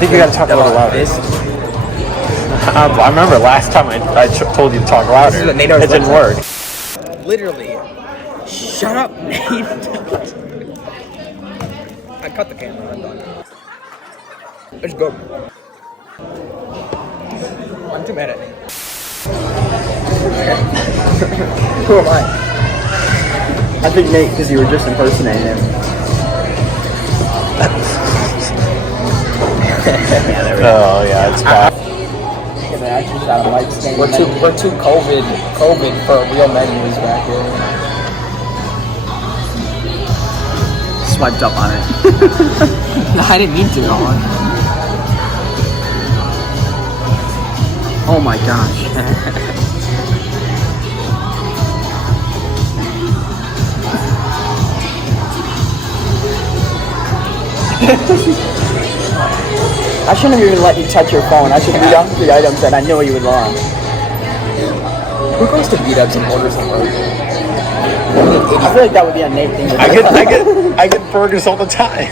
think you got to talk a little louder. I remember last time I told you to talk louder. It didn't work. Literally. Shut up, Nate. I cut the camera. I'm done. It's good. I'm too mad at Nate. Who am I? I think Nate, because you were just impersonating him. Oh yeah, it's bad. We're too COVID for real menus back here. Swiped up on it. I didn't mean to. Oh my gosh. I shouldn't have even let you touch your phone. I should read off the items that I know you would want. Who goes to beat-ups and orders some burgers? I feel like that would be a Nate thing to do. I get burgers all the time.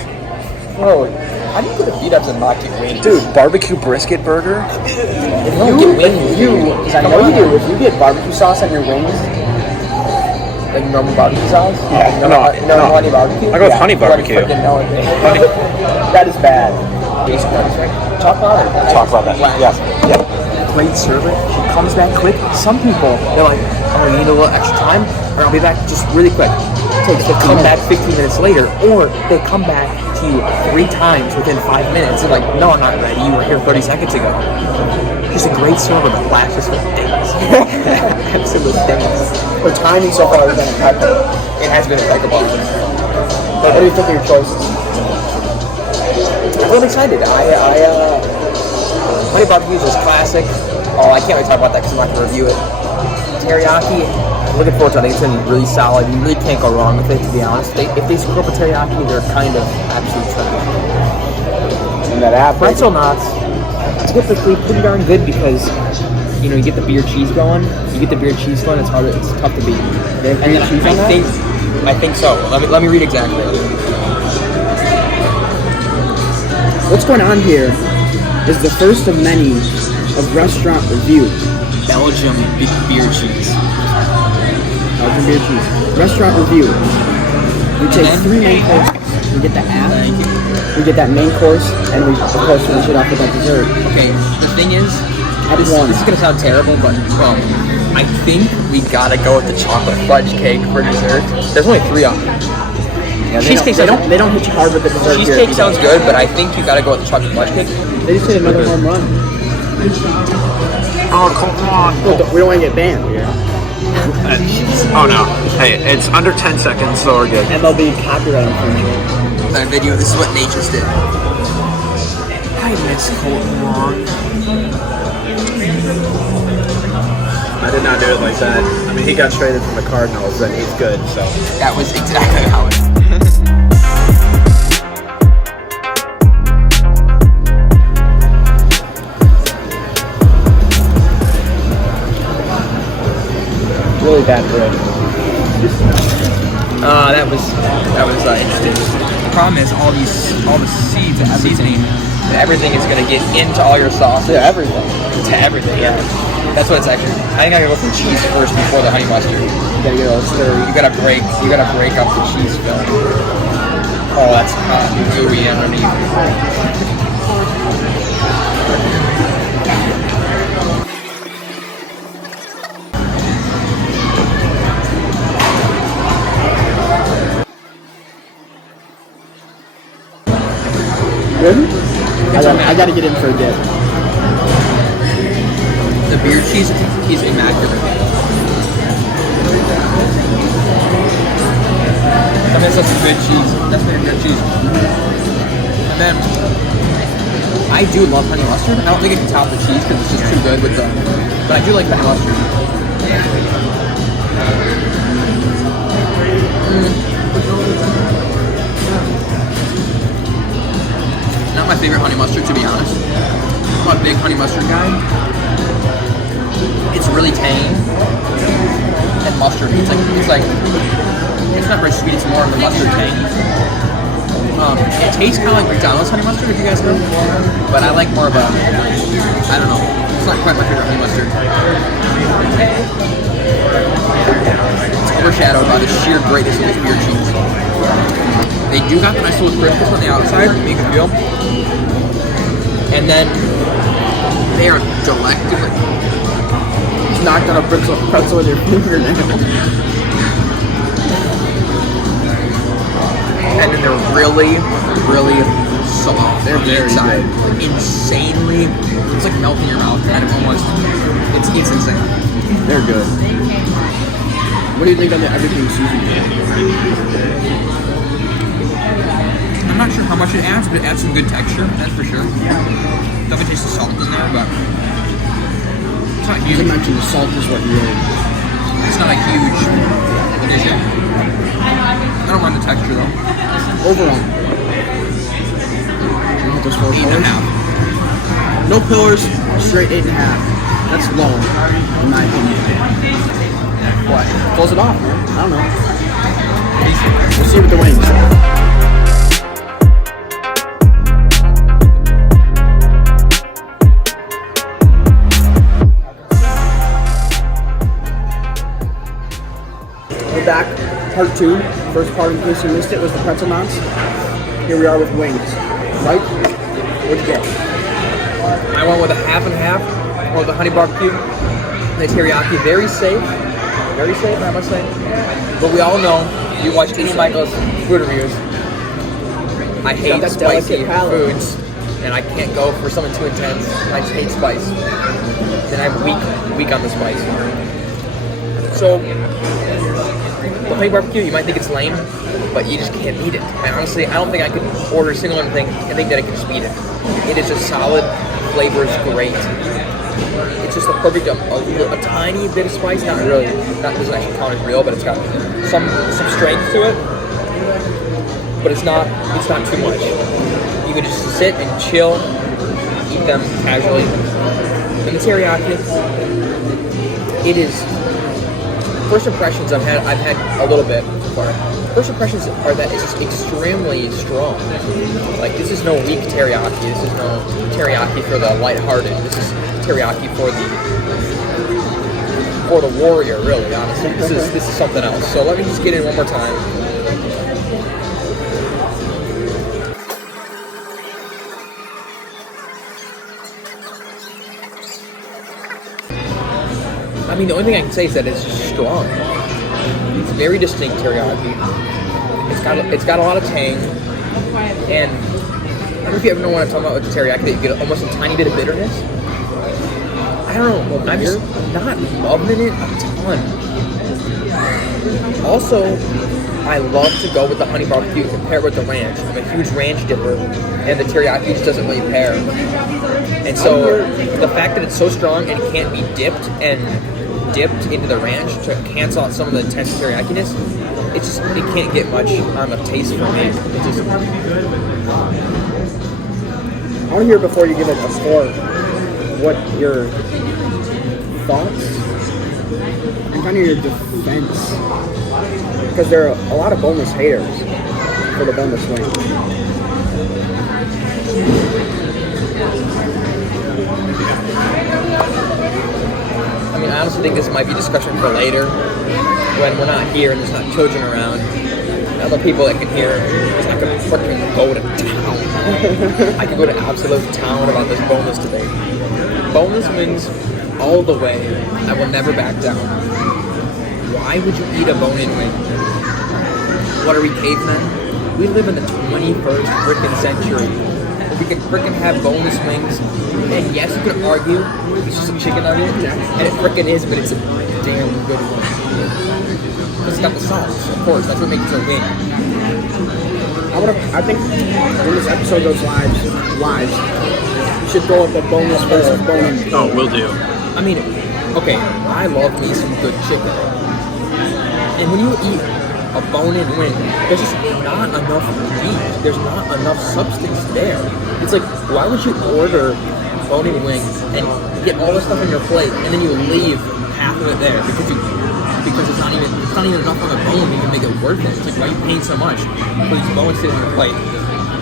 Bro, how do you go to beat-ups and not get wings? Dude, barbecue brisket burger? If you get wings, because I know you do, if you get barbecue sauce on your wings, like normal barbecue sauce? Yeah, no, honey barbecue? I go with honey barbecue. Honey. That is bad. Talk about it. Talk about that. Yes. Yep. Great server. She comes back quick. Some people, they're like, oh, you need a little extra time? Or I'll be back just really quick. They come back 15 minutes later, or they come back to you 3 times within 5 minutes. They're like, no, I'm not ready. You were here 30 seconds ago. She's a great server that lasts for days. Absolute days. Her timing so far has been impeccable. It has been impeccable. What do you think of your choices? I'm excited. Honey barbecue is just classic. Oh, I can't really talk about that because I'm not going to review it. Teriyaki, looking forward to it. I think it's going to be really solid. You really can't go wrong with it, to be honest. If they screw up a teriyaki, they're kind of absolute trash. And that app, pretzel knots, typically pretty darn good because you get the beer cheese going. You get the beer cheese going. It's tough to beat. And then I think so. Let me read exactly. What's going on here is the first of many of restaurant review. Belgium beer cheese. Belgium beer cheese. Restaurant review. We take 3 main courses. We get the app. We get that main course, and we of course finish it off with that dessert. Okay. The thing is, this is gonna sound terrible, but I think we gotta go with the chocolate fudge cake for dessert. There's only 3 of them. Yeah, they don't hit you hard with the dessert. Cheesecake sounds good, but I think you gotta go with the chocolate fudge cake. They just hit another home run. Oh, come on. We don't want to get banned here. Oh no. Hey, it's under 10 seconds, so we're good. MLB copyright infringement. That video, this is what Nate just did. I miss Colton Wong. I did not do it like that. I mean, he got traded from the Cardinals, and he's good, so. That was exactly how it Really bad bread. that was interesting. The problem is all the seeds and seasoning, everything is gonna get into all your sauces. Yeah, everything. To everything, yeah. That's what it's actually. I think I'm gonna go for cheese first before the honey mustard. You gotta get a little stir. You gotta break up the cheese film. Oh, that's hot and gooey underneath. Good? I gotta get in for a dip. The beer cheese is immaculate. I mean, that's such a good cheese. That's very good cheese. And then, I do love honey mustard. I don't think it can top the cheese because it's just too good with the. But I do like honey mustard. Not my favorite honey mustard, to be honest. I'm not a big honey mustard guy. It's really tame and mustard. It's not very sweet. It's more of the mustard tang. It tastes kind of like McDonald's honey mustard, if you guys know. But I like more of a, I don't know. It's not quite my favorite honey mustard. It's overshadowed by the sheer greatness of this beer cheese. They do got the nice little crispness on the outside, you can feel. And then they are delectable. It's knocked on a pretzel with your fingernail. And then they're really, really soft. They're very inside. Insanely, it's like melting in your mouth. And almost, it's insane. They're good. What do you think on the everything seasoning? I'm not sure how much it adds, but it adds some good texture, that's for sure. Definitely taste the salt in there, but it's not huge. You mentioned the salt is what really... It's not a huge addition. I don't mind the texture though. Overall. You want those 4 pillars? 8.5. No pillars, straight 8.5. That's low, in my opinion. What? Close it off, man. I don't know. We'll see with the wings. We're back. Part 2. First part, in case you missed it, was the pretzel knots. Here we are with wings. Right? What'd you get? I went with a half and half, or the honey barbecue, and the teriyaki. Very safe, I must say. But we all know, you watch Katie Michael's food reviews. I hate that spicy delicate palate. foods, and I can't go for something too intense. I just hate spice. Then I'm weak on the spice. So, the honey barbecue, you might think it's lame, but you just can't eat it. I don't think I could order a single one thing and think that I could just eat it. It is just solid, flavors great. It's just a perfect, a tiny bit of spice, not really, doesn't actually count as real, but it's got some strength to it. But it's not too much. You could just sit and chill, eat them casually. And the teriyaki, it is. First impressions I've had a little bit so far. First impressions are that it's just extremely strong. Like, this is no weak teriyaki. This is no teriyaki for the lighthearted. This is teriyaki for the warrior, really, honestly. This is something else. So let me just get in one more time. I mean, the only thing I can say is that it's just strong. It's very distinct teriyaki. It's got a lot of tang, and I don't know if you ever know what I'm talking about with the teriyaki, that you get almost a tiny bit of bitterness. I don't know. I'm just not loving it a ton. Also, I love to go with the honey barbecue and pair it with the ranch. I'm a huge ranch dipper, and the teriyaki just doesn't really pair. And so, the fact that it's so strong and it can't be dipped into the ranch to cancel out some of the intense teriyaki-ness, it can't get much on the taste for me. It's just... I want to hear before you give it a score, what your thoughts and kind of your defense, because there are a lot of boneless haters for the boneless wing. I mean, I honestly think this might be discussion for later, when we're not here and there's not children around. Other people that can hear, I could freaking go to town. I could go to absolute town about this boneless debate. Boneless wings all the way. I will never back down. Why would you eat a bone-in wing? What are we, cavemen? We live in the 21st freaking century. We can freaking have boneless wings. And yes, you could argue it's just a chicken nugget, and it freaking is, but it's a damn good one. It's got the sauce, of course. That's what makes it a wing. I think when this episode goes live, you should throw up the boneless versus bone-in. Oh, will do. I mean, okay, I love me some good chicken. And when you eat a bone-in wing, there's just not enough meat. There's not enough substance there. It's like, why would you order bone-in wings and get all the stuff on your plate, and then you leave half of it there because it's not even enough on the bone to even make it worth it. It's like, why are you paying so much for these bones sitting on your plate?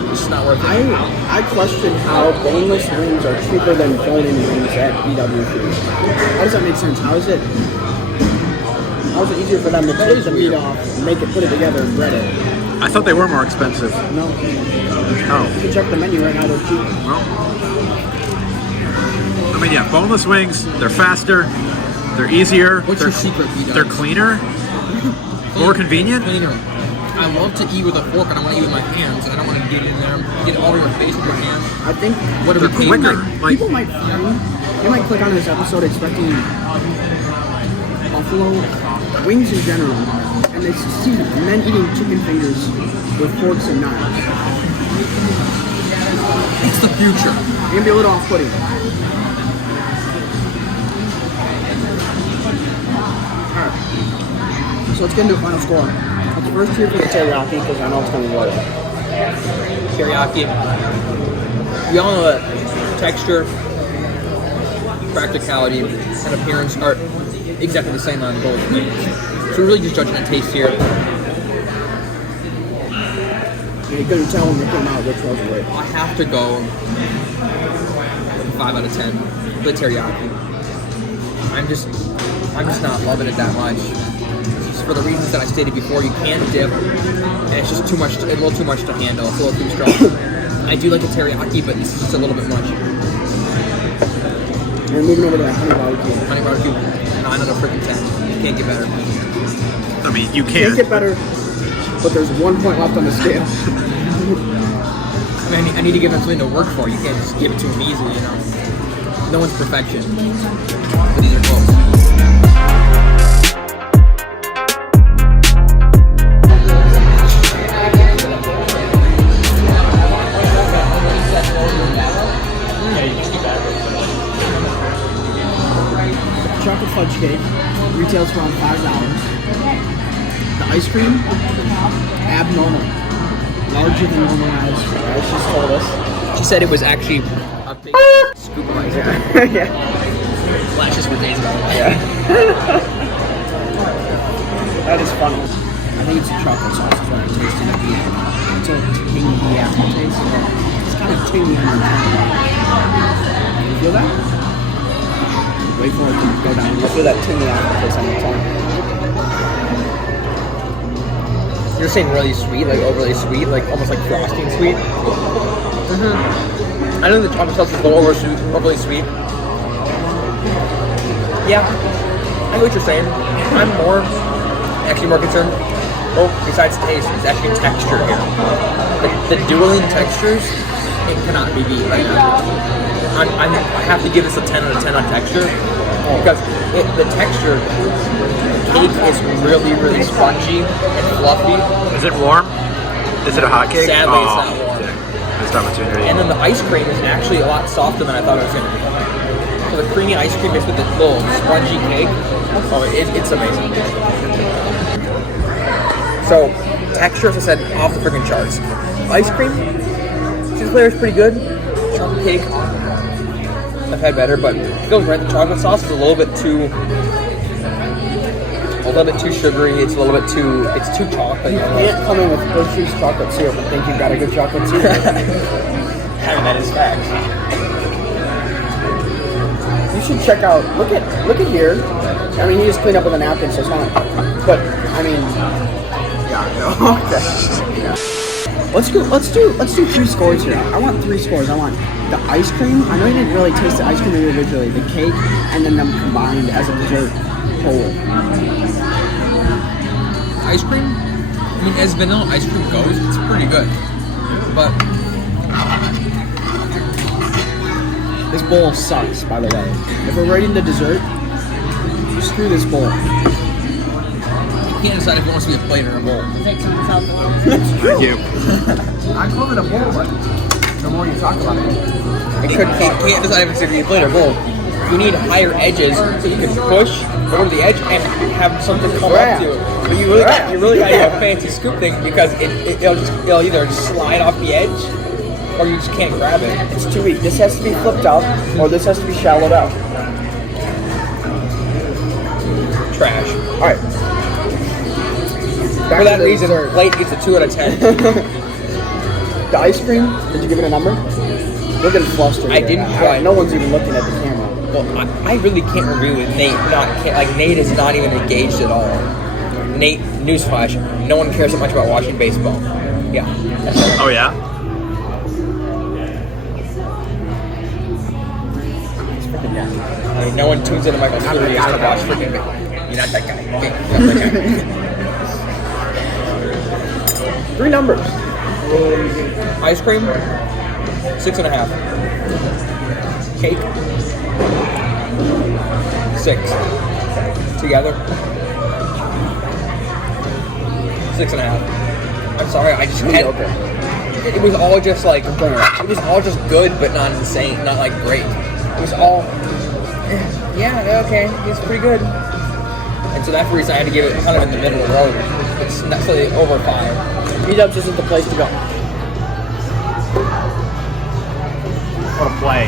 It's just not worth it. I question how boneless wings are cheaper than bone-in wings at BWC. How does that make sense? How is it easier for them to take the meat off, make it, put it together, and bread it? I thought they were more expensive. No. Oh. You can check the menu right now, they're cheap. Well, I mean, yeah, boneless wings, they're faster, they're easier. What's your secret, B-Dubs? They're cleaner, more convenient. Cleaner. I love to eat with a fork, and I want to eat with my hands, and I don't want to get in there, get it all over your face with your hands. I think Whatever They're quicker. Like, people might find, they might click on this episode expecting buffalo wings in general, and they see men eating chicken fingers with forks and knives. It's the future. It's gonna be a little off-putting. Alright. So let's get into a final score. Let's first tier for the teriyaki because I know it's gonna be low. Teriyaki. We all know that texture, practicality, and appearance are exactly the same on both wings. So we're really just judging the taste here. You couldn't tell when they came out which was which. I have to go 5 out of 10 for the teriyaki. I'm just not loving it that much. Just for the reasons that I stated before, you can't dip, and it's just too much, a little too much to handle, it's a little too strong. I do like the teriyaki, but this is just a little bit much. We're moving over to that honey barbecue. Honey barbecue, 9 out of freaking 10. You can't get better. I mean, you Can't can. get better, but there's 1 point left on the scale. I mean, I need to give them something to work for. You can't just give it to them easily, you know. No one's perfection. But these are close. Chocolate fudge cake retails for around $5. The ice cream, abnormal. Larger than normal as she's told us. She said it was actually a big scoop of ice cream. Yeah. Flashes for days ago. Yeah. That is funny. I think it's the chocolate sauce is what I'm tasting at the end. It's a tangy aftertaste. It's kind of tangy on the tongue. You feel that? Wait for it to go down. I feel that tangy aftertaste on the tongue. You're saying really sweet, like overly sweet, like almost like frosting sweet? Mm-hmm. I know the chocolate sauce is a little overly sweet. Yeah, I know what you're saying. I'm actually more concerned, besides taste, it's actually texture here. The dueling textures, it cannot be beat right now. I have to give this a 10 out of 10 on texture, because the texture, the cake is really, really spongy and fluffy. Is it warm? Is it a hot cake? Sadly, it's not warm. Missed opportunity. And then the ice cream is actually a lot softer than I thought it was going to be. So the creamy ice cream mixed with the little spongy cake, it's amazing. So, texture, as I said, off the freaking charts. Ice cream, the flavor is pretty good. Chocolate cake, I've had better, but it goes right. The chocolate sauce is a little bit too sugary. It's a little bit too. It's too chocolate. You can't come in with Hershey's chocolate syrup and think you've got a good chocolate syrup. I mean, that is fact. You should check out. Look at here. I mean, he just cleaned up with a napkin, so it's fine. But I mean, yeah, no. Okay. Yeah. Let's do 3 scores here. I want 3 scores. I want the ice cream. I know you didn't really taste the ice cream individually. The cake, and then them combined as a dessert whole. Ice cream? I mean, as vanilla ice cream goes, it's pretty good. But this bowl sucks, by the way. If we're rating the dessert, screw this bowl. you can't decide if it wants to be a plate or a bowl. That's true. Thank you. I call it a bowl, but the more you talk about it, You can't decide if it's going to be a plate or a bowl. You need higher edges so you can push over the edge and have something come up to it. But you really got to do a fancy scoop thing because it'll either slide off the edge or you just can't grab it. it's too weak. This has to be flipped out, or this has to be shallowed out. Trash. All right. For that reason, plate gets a 2 out of 10. The ice cream, did you give it a number? We're getting flustered. I here. didn't try. No one's even looking at the camera. Well, I really can't review with Nate. Nate is not even engaged at all. Nate, newsflash, no one cares so much about watching baseball. Yeah. That's all. Oh yeah. I mean, no one tunes into Michael Studios to watch freaking baseball. You're not that guy. Okay, you're not that guy. 3 numbers. Ice cream, 6.5. Cake, 6. Together, 6.5. I'm sorry, I just can't. Okay. It was all just like, it was all just good, but not insane, not like great. It was all, yeah, okay, it's pretty good. And so that's the reason I had to give it kind of in the middle of the road. It's necessarily over 5. B-Dubs isn't the place to go. What a play!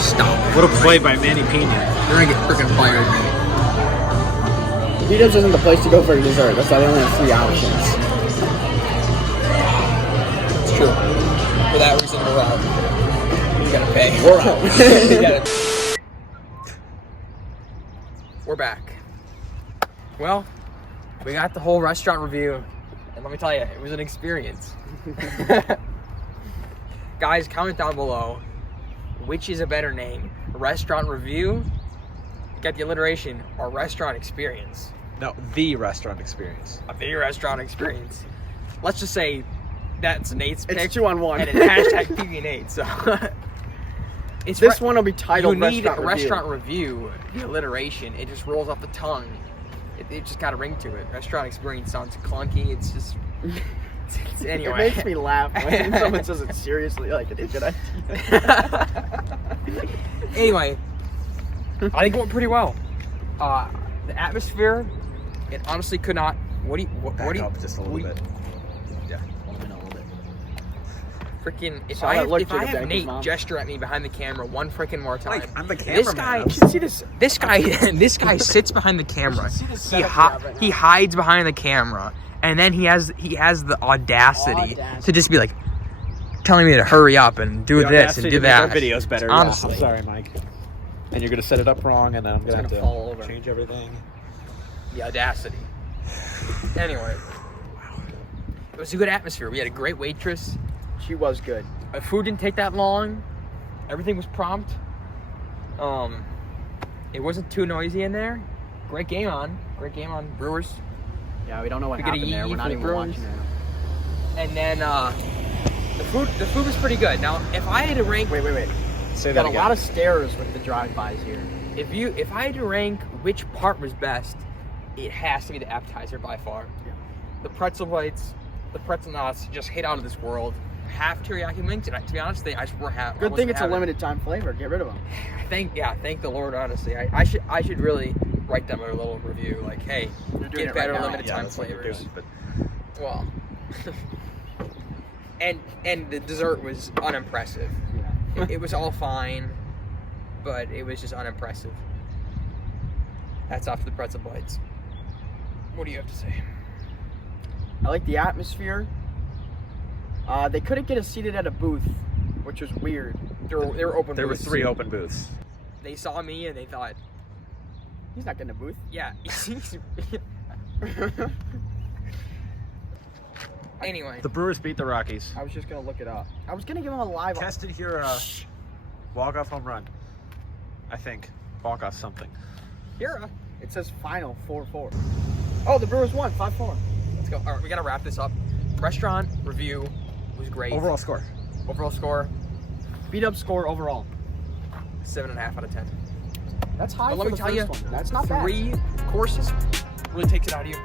Stop. What a play by Manny Pena. You're gonna get freaking fired, man. B-Dubs isn't the place to go for dessert. That's why they only have 3 options. It's true. For that reason, we're out. You gotta pay. We're out. We're back. Well, we got the whole restaurant review, and let me tell you, it was an experience. Guys, comment down below, which is a better name? Restaurant review, get the alliteration, or restaurant experience? No, the restaurant experience. The restaurant experience. Let's just say that's Nate's pick. It's 2 on 1. And it's hashtag PB Nate, so. It's This one will be titled You need Restaurant a Review. restaurant review, the alliteration, it just rolls off the tongue. It just got a ring to it. Restaurant experience sounds clunky, it's just... Anyway. It makes me laugh when someone says it seriously, like it's a good idea. Anyway, I think it went pretty well. The atmosphere, it honestly could not... Back up just a little bit. Yeah. A little bit. Freaking, if So I I looked have at the back of Nate his mouth. gesture at me behind the camera one freaking more time, Mike, I'm the this guy, cameraman. this guy sits behind the camera. He setup we have right now. he hides behind the camera, and then he has the audacity to just be like telling me to hurry up and do this and do that. Our videos better. Honestly. Yeah, I'm sorry, Mike. And you're gonna set it up wrong, and then I'm gonna have to fall over. change everything. The audacity. Anyway, it was a good atmosphere. We had a great waitress. She was good. My food didn't take that long. Everything was prompt. It wasn't too noisy in there. Great game on Brewers. Yeah, we don't know what We get a happened there. yee We're not for the even Bruins. watching it. And then the food was pretty good. Now, if I had to rank, Wait. Say Got that a again. lot of stairs with the drive-bys here. if I had to rank which part was best, it has to be the appetizer by far. Yeah. The pretzel bites, the pretzel knots just hit out of this world. Half teriyaki wings, and to be honest, I just were half. Good thing it's a limited time flavor. Get rid of them. Thank the Lord. Honestly, I should really write them a little review. Like, hey, You're doing get it better right now. limited Yeah, time that's what you're flavors. doing, but Well, and the dessert was unimpressive. Yeah. It was all fine, but it was just unimpressive. That's off the pretzel bites. What do you have to say? I like the atmosphere. They couldn't get us seated at a booth, which was weird. They were open. there were booths. 3 open booths. They saw me and they thought, He's not getting a booth. yeah. Anyway, The Brewers beat the Rockies. I was just gonna look it up. I was gonna give him a live. Keston here a walk-off home run. I think walk-off something. Hira. It says final 4-4. Oh, the Brewers won 5-4. Let's go. All right, we gotta wrap this up. Restaurant review was great. Overall score. Overall score, Beat up score overall. 7.5 out of 10. That's high But for let me the tell first you, one. That's not bad. 3 courses really takes it out of you.